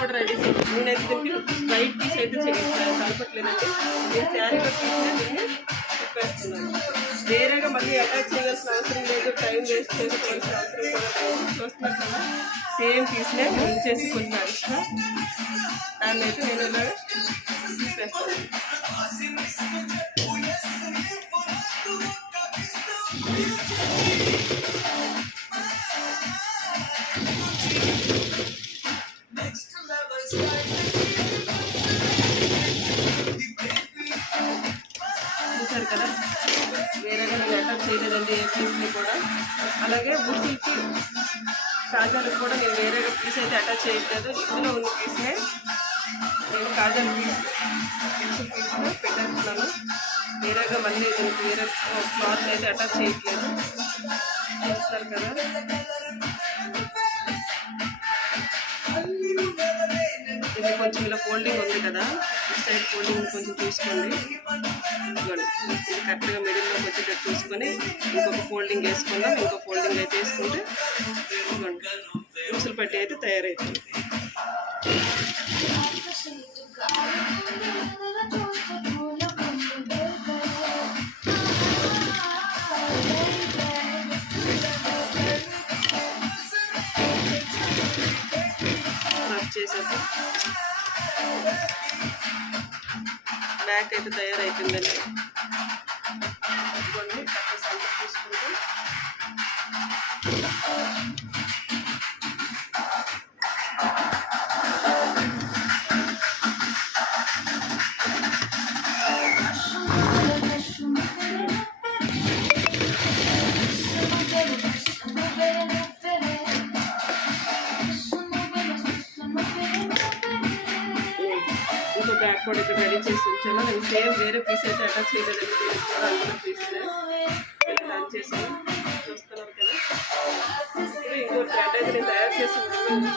కూడా రెడీ చేయాలి. నేనైతే దీనికి స్ట్రైట్ పీస్ అయితే కలపట్లేదండి. నేను శారీలో పీస్నే దీన్ని తిప్పేస్తున్నాను. వేరేగా మళ్ళీ అటాచ్ చేయాల్సిన అవసరం లేదు, టైం వేస్ట్ చేసుకోవాల్సిన అవసరం కూడా లేదు. చూస్తున్నారు కదా, సేమ్ పీస్నే ఉంచేసి కొంచెం ఎక్స్ట్రా దాన్ని అయితే నేను ఇలా తిప్పేస్తాను. చూసారు కదా, వేరేగా నేను అటాచ్ చేయలేదండి ఏ పీస్ని కూడా. అలాగే బుట్టీకి కాజాలకు కూడా నేను వేరేగా పీస్ అయితే అటాచ్ చేయట్లేదు. ఇందులో ఉన్న పీస్నే నేను కాజల్ పీస్ని పెట్టేస్తున్నాను. వేరేగా మళ్ళీ దీనికి వేరే క్లాత్ అయితే అటాచ్ చేయట్లేదు. చూస్తారు కదా, ఇది కొంచెం ఇలా ఫోల్డింగ్ ఉంది కదా, ఈ సైడ్ ఫోల్డింగ్ కొంచెం చూసుకోండి. కరెక్ట్గా మిడిల్లోకి వచ్చేటట్టు చూసుకొని ఇంకొక ఫోల్డింగ్ వేసుకుందాం. ఇంకో ఫోల్డింగ్ అయితే వేసుకుంటే పూసలు పట్టి అయితే తయారవుతుంది. చేసాక బ్యాక్ అయితే తయారైతుందండి. ఇవన్నీ కట్టేసారి చూసుకుంటే బ్యాక్ కూడా అయితే రెడీ చేసి ఉంచాను. నేను సేమ్ వేరే పీస్ అయితే అటాచ్ చేయలేదండి. దీనికి కూడా అందులో పీస్నే అటాచ్ చేసాను. చూస్తున్నారు కదా, ఇంకో థ్రెడ్ అయితే నేను తయారు చేసి ఉంచుకున్నాను.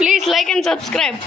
Please like and subscribe.